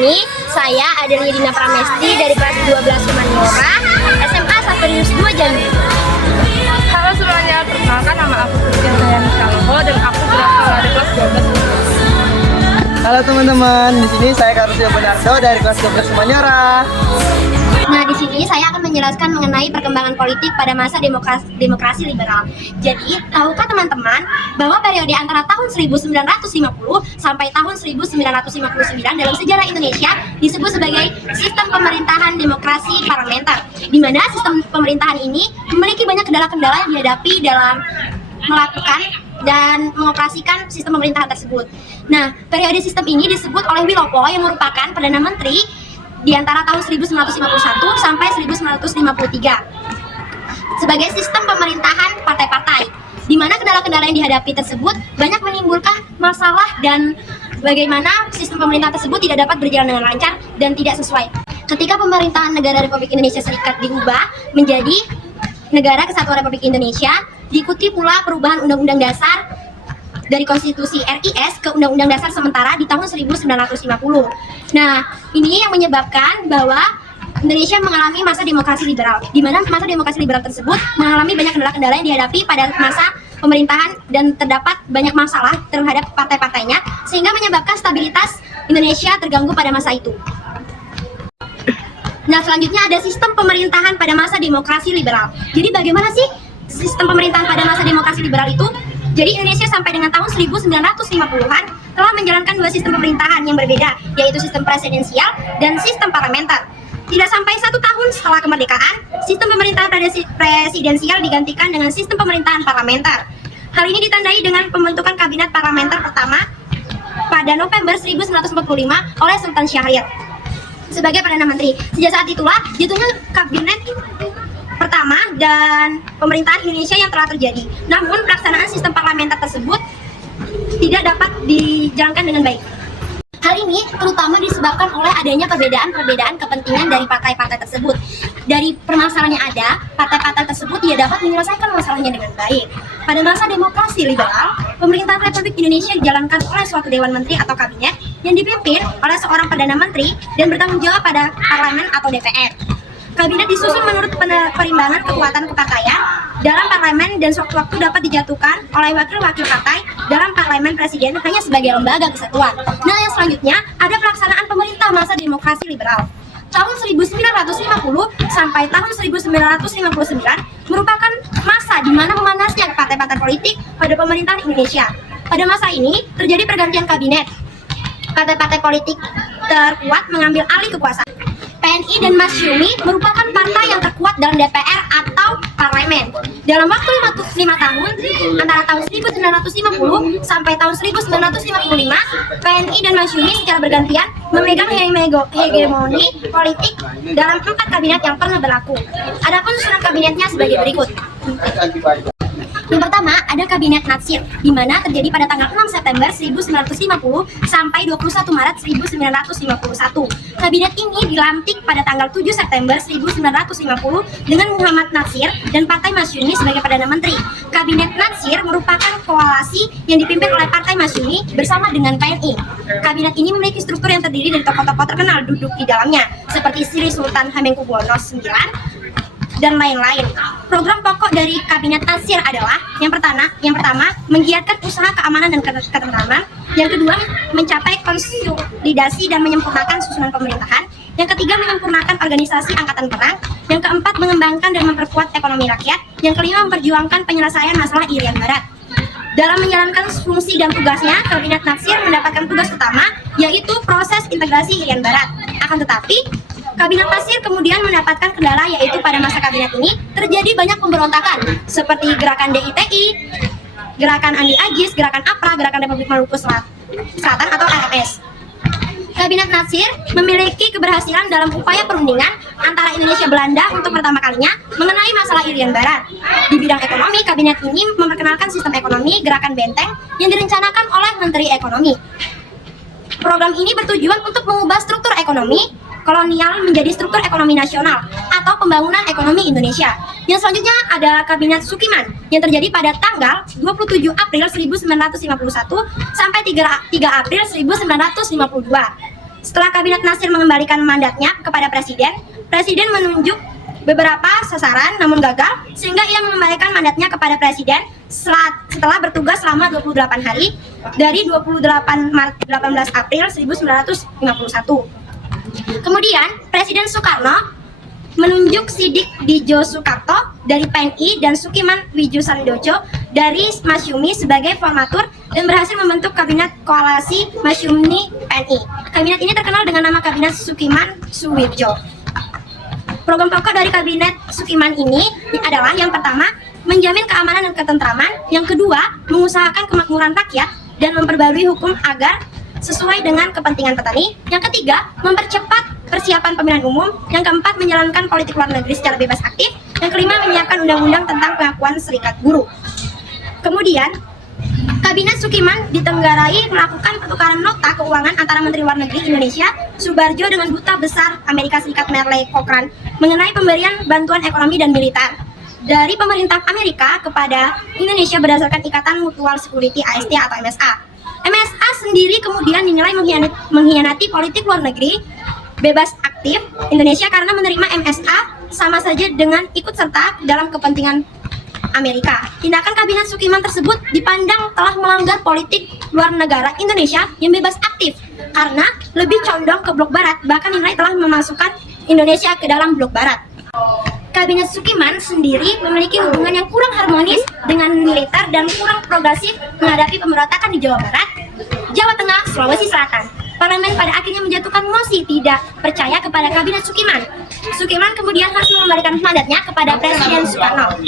ini saya Adelia Dina Pramesti dari kelas 12 Humaniora, SMA Saperius 2 Jambi. Halo semuanya, perkenalkan nama aku Christian Sayani Kalho dan aku berasal dari kelas 12. Halo teman-teman, di sini saya Karusio Benardo dari kelas 12 Humaniora. Nah, di sini saya akan menjelaskan mengenai perkembangan politik pada masa demokrasi liberal. Jadi, tahukah teman-teman bahwa periode antara tahun 1950 sampai tahun 1959 dalam sejarah Indonesia disebut sebagai sistem pemerintahan demokrasi parlementer, di mana sistem pemerintahan ini memiliki banyak kendala-kendala yang dihadapi dalam melakukan dan mengoperasikan sistem pemerintahan tersebut. Nah, periode sistem ini disebut oleh Wilopo yang merupakan Perdana Menteri di antara tahun 1951 sampai 1953 sebagai sistem pemerintahan partai-partai, di mana kendala-kendala yang dihadapi tersebut banyak menimbulkan masalah dan bagaimana sistem pemerintahan tersebut tidak dapat berjalan dengan lancar dan tidak sesuai. Ketika pemerintahan negara Republik Indonesia Serikat diubah menjadi Negara Kesatuan Republik Indonesia, diikuti pula perubahan Undang-Undang Dasar dari Konstitusi RIS ke Undang-Undang Dasar sementara di tahun 1950. Nah, ini yang menyebabkan bahwa Indonesia mengalami masa demokrasi liberal, di mana masa demokrasi liberal tersebut mengalami banyak kendala-kendala yang dihadapi pada masa pemerintahan dan terdapat banyak masalah terhadap partai-partainya, sehingga menyebabkan stabilitas Indonesia terganggu pada masa itu. Nah, selanjutnya ada sistem pemerintahan pada masa demokrasi liberal. Jadi bagaimana sih sistem pemerintahan pada masa demokrasi liberal itu? Jadi Indonesia sampai dengan tahun 1950-an telah menjalankan dua sistem pemerintahan yang berbeda, yaitu sistem presidensial dan sistem parlementer. Tidak sampai 1 tahun setelah kemerdekaan, sistem pemerintahan presidensial digantikan dengan sistem pemerintahan parlementer. Hal ini ditandai dengan pembentukan kabinet parlementer pertama pada November 1945 oleh Sultan Syahrir sebagai Perdana Menteri. Sejak saat itulah jatuhnya kabinet pertama dan pemerintahan Indonesia yang telah terjadi. Namun pelaksanaan sistem parlementer tersebut tidak dapat dijalankan dengan baik. Hal ini terutama disebabkan oleh adanya perbedaan kepentingan dari partai-partai tersebut. Dari permasalahan yang ada, partai-partai tersebut tidak dapat menyelesaikan masalahnya dengan baik. Pada masa demokrasi liberal, pemerintahan Republik Indonesia dijalankan oleh suatu Dewan Menteri atau Kabinet yang dipimpin oleh seorang Perdana Menteri dan bertanggung jawab pada Parlemen atau DPR. Kabinet disusun menurut perimbangan kekuatan kepartaian dalam parlemen dan sewaktu-waktu dapat dijatuhkan oleh wakil-wakil partai dalam parlemen presiden hanya sebagai lembaga kesatuan. Nah, yang selanjutnya ada pelaksanaan pemerintah masa demokrasi liberal. Tahun 1950 sampai tahun 1959 merupakan masa di mana memanasnya partai-partai politik pada pemerintahan Indonesia. Pada masa ini terjadi pergantian kabinet. Partai-partai politik terkuat mengambil alih kekuasaan. PNI dan Masyumi merupakan partai yang terkuat dalam DPR atau parlemen. Dalam waktu 5 tahun, antara tahun 1950 sampai tahun 1955, PNI dan Masyumi secara bergantian memegang hegemoni politik dalam 4 kabinet yang pernah berlaku. Adapun susunan kabinetnya sebagai berikut. Yang pertama, ada Kabinet Natsir, di mana terjadi pada tanggal 6 September 1950 sampai 21 Maret 1951. Kabinet ini dilantik pada tanggal 7 September 1950 dengan Muhammad Natsir dan Partai Masyumi sebagai Perdana Menteri. Kabinet Natsir merupakan koalisi yang dipimpin oleh Partai Masyumi bersama dengan PNI. Kabinet ini memiliki struktur yang terdiri dari tokoh-tokoh terkenal duduk di dalamnya, seperti Sri Sultan Hamengkubuwono IX, dan lain-lain. Program pokok dari Kabinet Natsir adalah yang pertama menggiatkan usaha keamanan dan ketentraman, yang kedua mencapai konsolidasi dan menyempurnakan susunan pemerintahan, yang ketiga menyempurnakan organisasi angkatan perang, yang keempat mengembangkan dan memperkuat ekonomi rakyat, yang kelima memperjuangkan penyelesaian masalah Irian Barat. Dalam menjalankan fungsi dan tugasnya, Kabinet Natsir mendapatkan tugas utama, yaitu proses integrasi Irian Barat. Akan tetapi Kabinet Natsir kemudian mendapatkan kendala, yaitu pada masa kabinet ini terjadi banyak pemberontakan seperti gerakan DITI, gerakan Andi Agis, gerakan APRA, gerakan Republik Maluku Selatan atau RMS. Kabinet Natsir memiliki keberhasilan dalam upaya perundingan antara Indonesia Belanda untuk pertama kalinya mengenai masalah Irian Barat. Di bidang ekonomi, kabinet ini memperkenalkan sistem ekonomi gerakan benteng yang direncanakan oleh Menteri Ekonomi. Program ini bertujuan untuk mengubah struktur ekonomi kolonial menjadi struktur ekonomi nasional atau pembangunan ekonomi Indonesia. Yang selanjutnya ada Kabinet Sukiman yang terjadi pada tanggal 27 April 1951 sampai 3 April 1952. Setelah Kabinet Nasir mengembalikan mandatnya kepada Presiden, Presiden menunjuk beberapa sasaran namun gagal, sehingga ia mengembalikan mandatnya kepada Presiden setelah bertugas selama 28 hari dari 28 Maret 18 April 1951. Kemudian Presiden Soekarno menunjuk Sidik Dijo Sukarto dari PNI dan Sukiman Wijusandojo dari Masyumi sebagai formatur dan berhasil membentuk Kabinet Koalisi Masyumi PNI. Kabinet ini terkenal dengan nama Kabinet Sukiman Suwirjo. Program pokok dari Kabinet Sukiman ini adalah yang pertama, menjamin keamanan dan ketentraman, yang kedua, mengusahakan kemakmuran rakyat dan memperbarui hukum agar sesuai dengan kepentingan petani, yang ketiga, mempercepat persiapan pemilihan umum, yang keempat, menjalankan politik luar negeri secara bebas aktif, yang kelima, menyiapkan undang-undang tentang pengakuan serikat buruh. Kemudian, Kabinet Sukiman ditenggarai melakukan pertukaran nota keuangan antara Menteri Luar Negeri Indonesia Subarjo dengan Duta Besar Amerika Serikat Merle Cochrane mengenai pemberian bantuan ekonomi dan militer dari pemerintah Amerika kepada Indonesia berdasarkan Ikatan Mutual Security AST atau MSA. MSA sendiri kemudian dinilai mengkhianati politik luar negeri bebas aktif Indonesia karena menerima MSA sama saja dengan ikut serta dalam kepentingan Amerika. Tindakan Kabinet Sukiman tersebut dipandang telah melanggar politik luar negara Indonesia yang bebas aktif karena lebih condong ke blok barat, bahkan dinilai telah memasukkan Indonesia ke dalam blok barat. Kabinet Sukiman sendiri memiliki hubungan yang kurang harmonis dengan militer dan kurang progresif menghadapi pemberontakan di Jawa Barat, Jawa Tengah, Sulawesi Selatan. Parlemen pada akhirnya menjatuhkan mosi tidak percaya kepada Kabinet Sukiman. Sukiman kemudian harus mengembalikan mandatnya kepada Presiden Soekarno.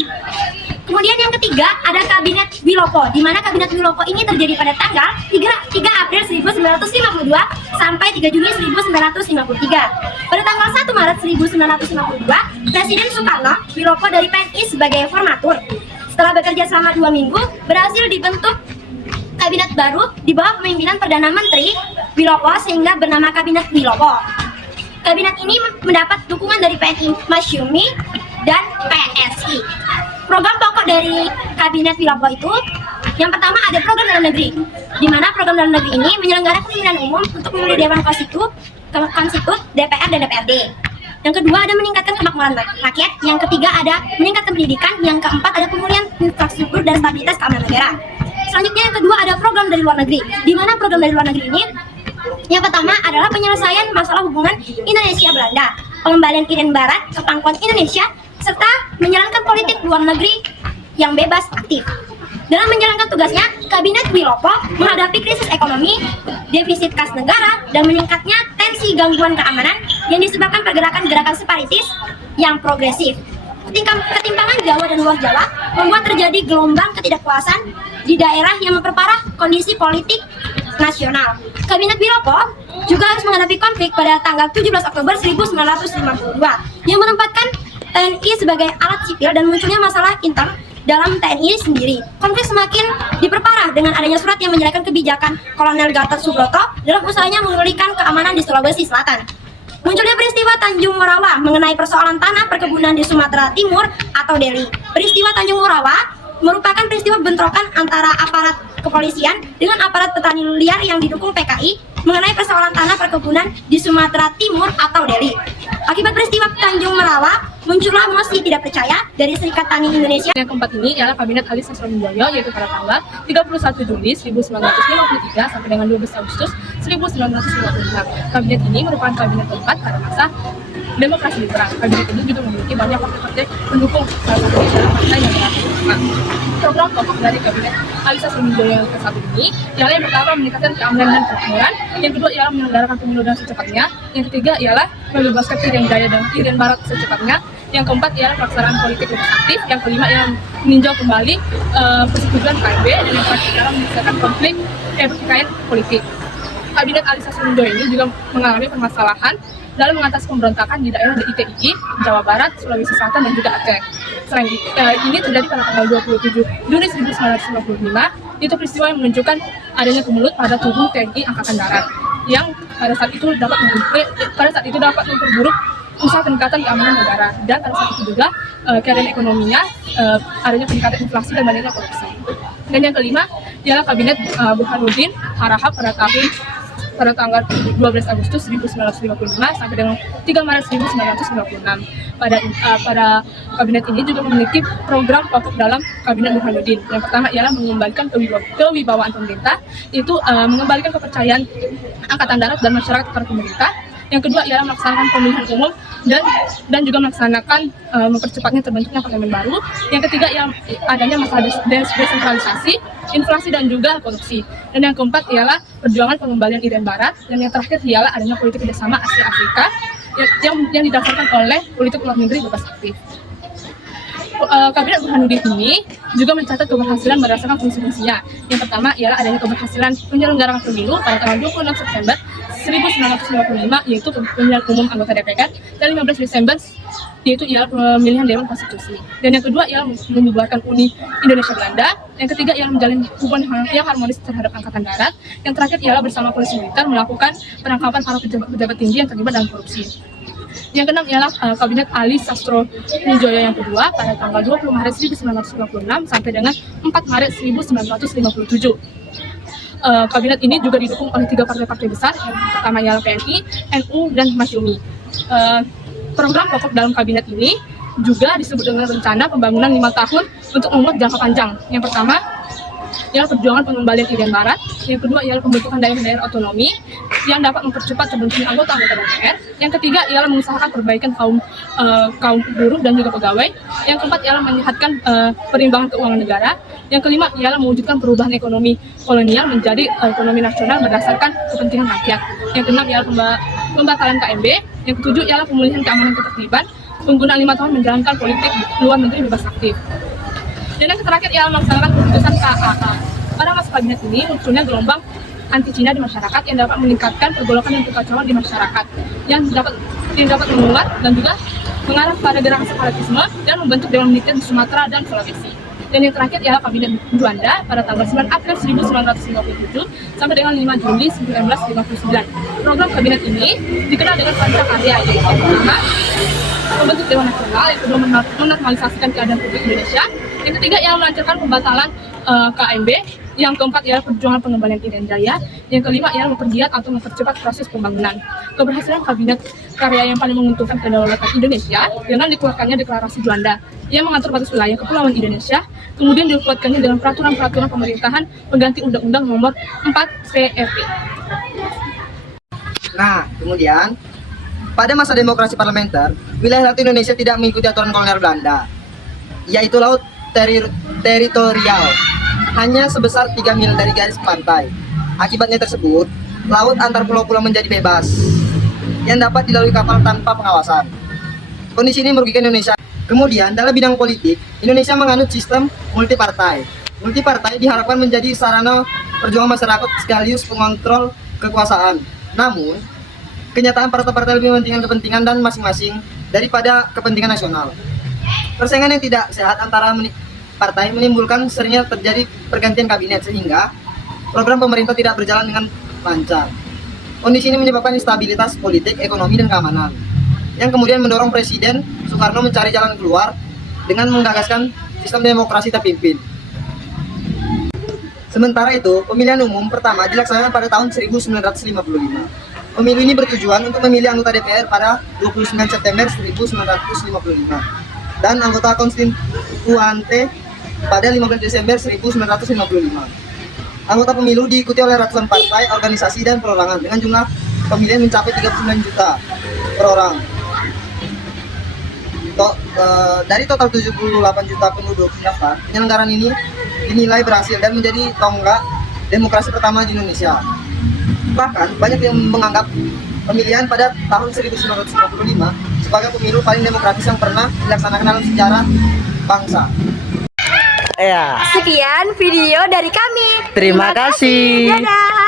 Kemudian yang ketiga ada Kabinet Wilopo, di mana Kabinet Wilopo ini terjadi pada tanggal 3 April 1952 sampai 3 Juni 1953. Pada tanggal 1 Maret 1952, Presiden Soekarno Wilopo dari PNI sebagai formatur. Setelah bekerja selama 2 minggu, berhasil dibentuk kabinet baru di bawah pemimpinan Perdana Menteri Wilopo sehingga bernama Kabinet Wilopo. Kabinet ini mendapat dukungan dari PNI Masyumi dan PSI. Program pokok dari Kabinet Wilopo itu yang pertama ada program dalam negeri, di mana program dalam negeri ini menyelenggarakan pemilihan umum untuk memilih Dewan Konstitut, DPR dan DPRD. Yang kedua ada meningkatkan kemakmuran rakyat, yang ketiga ada meningkatkan pendidikan, yang keempat ada pemulihan infrastruktur dan stabilitas keamanan negara. Selanjutnya yang kedua ada program dari luar negeri, di mana program dari luar negeri ini yang pertama adalah penyelesaian masalah hubungan Indonesia-Belanda, pengembalian Irian Barat ke pangkuan Indonesia, serta menjalankan politik luar negeri yang bebas aktif. Dalam menjalankan tugasnya, Kabinet Wilopo menghadapi krisis ekonomi, defisit kas negara, dan meningkatnya tensi gangguan keamanan yang disebabkan pergerakan-gerakan separatis yang progresif. Ketimpangan Jawa dan luar Jawa membuat terjadi gelombang ketidakpuasan di daerah yang memperparah kondisi politik nasional. Kabinet Wilopo juga harus menghadapi konflik pada tanggal 17 Oktober 1952 yang menempatkan TNI sebagai alat sipil dan munculnya masalah intern dalam TNI sendiri. Konflik semakin diperparah dengan adanya surat yang menjelaskan kebijakan Kolonel Gatot Subroto dalam usahanya memulihkan keamanan di Sulawesi Selatan. Munculnya peristiwa Tanjung Morawa mengenai persoalan tanah perkebunan di Sumatera Timur atau Delhi. Peristiwa Tanjung Morawa merupakan peristiwa bentrokan antara aparat kepolisian dengan aparat petani liar yang didukung PKI mengenai persoalan tanah perkebunan di Sumatera Timur atau Delhi. Akibat peristiwa Tanjung Morawa, muncullah mosi tidak percaya dari Serikat Tani Indonesia. Yang keempat ini ialah Kabinet Ali Sastroamidjojo, yaitu pada tanggal 31 Juli 1953 sampai dengan 12 Agustus 1956. Kabinet ini merupakan kabinet keempat pada masa demokrasi liberal. Kabinet ini juga memiliki banyak partai pendukung, salah satunya adalah partai yang bernama. Program pokok dari Kabinet Ali Sastroamidjojo yang ke-1 ini ialah yang pertama meningkatkan keamanan dan kemakmuran, yang kedua ialah menyelenggarakan pemilu dengan secepatnya, yang ketiga ialah membebaskan Irian Jaya dan Irian Barat secepatnya, yang keempat ialah pelaksanaan politik lebih aktif, yang kelima ialah meninjau kembali persetujuan KIB, dan yang terakhir ialah menyelesaikan konflik pertikaian politik. Kabinet Ali Sastroamidjojo ini juga mengalami permasalahan dalam mengatasi pemberontakan di daerah DITI, Jawa Barat, Sulawesi Selatan, dan juga Aceh. Selain ini terjadi pada tanggal 27 Juni 1955, itu peristiwa yang menunjukkan adanya kemelut pada tubuh TNI Angkatan Darat, yang pada saat itu dapat memperburuk usaha peningkatan keamanan negara, dan pada saat itu juga keadaan ekonominya adanya peningkatan inflasi dan banyaknya korupsi. Dan yang kelima ialah Kabinet Burhanuddin Harahap pada tahun pada tanggal 12 Agustus 1955 sampai dengan 3 Maret 1956. Pada kabinet ini juga memiliki program pokok dalam kabinet Burhanuddin. Yang pertama ialah mengembalikan kewibawaan pemerintah, yaitu mengembalikan kepercayaan Angkatan Darat dan masyarakat kepada pemerintah. Yang kedua ialah melaksanakan pemilihan umum dan juga melaksanakan mempercepatnya terbentuknya parlemen baru. Yang ketiga ialah adanya masalah desentralisasi, inflasi dan juga korupsi. Dan yang keempat ialah perjuangan pengembalian Irian Barat. Dan yang terakhir ialah adanya politik kerjasama Asia Afrika yang didasarkan oleh politik luar negeri bebas aktif. Kabinet Burhanuddin ini juga mencatat keberhasilan berdasarkan fungsi-fungsinya. Yang pertama ialah adanya keberhasilan penyelenggaraan pemilu pada tanggal 26 September 1955 yaitu pemilihan umum anggota DPR, dan 15 Desember yaitu ialah pemilihan Dewan Konstitusi. Dan yang kedua ialah membubarkan Uni Indonesia Belanda. Yang ketiga ialah menjalin hubungan yang harmonis terhadap Angkatan Darat. Yang terakhir ialah bersama polisi militer melakukan penangkapan para pejabat tinggi yang terlibat dalam korupsi. Yang keenam ialah Kabinet Ali Sastro Nidjoyo yang kedua pada tanggal 20 Maret 1996 sampai dengan 4 Maret 1957. Kabinet ini juga didukung oleh 3 partai besar, yang pertama ialah PNI, NU, dan Masyumi. Program pokok dalam kabinet ini juga disebut dengan rencana pembangunan 5 tahun untuk membuat jangka panjang. Yang pertama ialah perjuangan pengembalian Irian Barat. Yang kedua ialah pembentukan daerah-daerah otonomi yang dapat mempercepat terbentuknya anggota-anggota DPR. Yang ketiga ialah mengusahakan perbaikan kaum buruh dan juga pegawai. Yang keempat ialah menyehatkan perimbangan keuangan negara. Yang kelima ialah mewujudkan perubahan ekonomi kolonial menjadi ekonomi nasional berdasarkan kepentingan rakyat. Yang keenam ialah pembatalan KMB. Yang ketujuh ialah pemulihan keamanan ketertiban. Penggunaan 5 tahun menjalankan politik luar negeri bebas aktif. Dan yang terakhir ialah melaksanakan keputusan KAA. Pada masa kabinet ini munculnya gelombang anti Cina di masyarakat yang dapat meningkatkan pergolakan dan kekacauan di masyarakat yang dapat menguat dan juga mengarah pada gerakan separatisme dan membentuk dewan militer di Sumatera dan Sulawesi. Dan yang terakhir ialah kabinet Juanda pada tanggal 9 April 1957 sampai dengan 5 Juli 1959. Program kabinet ini dikenal dengan Pancakarya, yaitu yang pertama membentuk Dewan Nasional, yang kedua menormalisasikan keadaan publik Indonesia, yang ketiga ialah melancarkan pembatalan KMB, yang keempat ialah perjuangan pengembalian Irian Jaya, yang kelima ialah mempergiat atau mempercepat proses pembangunan. Keberhasilan kabinet karya yang paling menguntungkan kedaulatan Indonesia dengan dikeluarkannya Deklarasi Juanda yang mengatur batas wilayah kepulauan Indonesia, kemudian dikuatkannya dengan peraturan-peraturan pemerintahan pengganti Undang-Undang Nomor 4 PRP. Nah, kemudian pada masa demokrasi parlementer, wilayah laut Indonesia tidak mengikuti aturan kolonial Belanda, yaitu laut teritorial, hanya sebesar 3 mil dari garis pantai. Akibatnya tersebut, laut antar pulau-pulau menjadi bebas, yang dapat dilalui kapal tanpa pengawasan. Kondisi ini merugikan Indonesia. Kemudian, dalam bidang politik, Indonesia menganut sistem multipartai. Multipartai diharapkan menjadi sarana perjuangan masyarakat sekaligus pengontrol kekuasaan. Namun, kenyataan partai-partai lebih mementingkan kepentingan dan masing-masing daripada kepentingan nasional. Persaingan yang tidak sehat antara partai menimbulkan seringnya terjadi pergantian kabinet sehingga program pemerintah tidak berjalan dengan lancar. Kondisi ini menyebabkan instabilitas politik, ekonomi, dan keamanan, yang kemudian mendorong Presiden Soekarno mencari jalan keluar dengan menggagaskan sistem demokrasi terpimpin. Sementara itu, pemilihan umum pertama dilaksanakan pada tahun 1955. Pemilu ini bertujuan untuk memilih anggota DPR pada 29 September 1955 dan anggota konstituante pada 15 Desember 1955. Anggota pemilu diikuti oleh ratusan partai, organisasi, dan perorangan dengan jumlah pemilihan mencapai 39 juta per orang. Dari total 78 juta penduduk daftar, penyelenggaraan ini dinilai berhasil dan menjadi tonggak demokrasi pertama di Indonesia. Bahkan banyak yang menganggap pemilihan pada tahun 1955 sebagai pemilu paling demokratis yang pernah dilaksanakan dalam sejarah bangsa. Ya. Sekian video dari kami. Terima kasih. Dadah.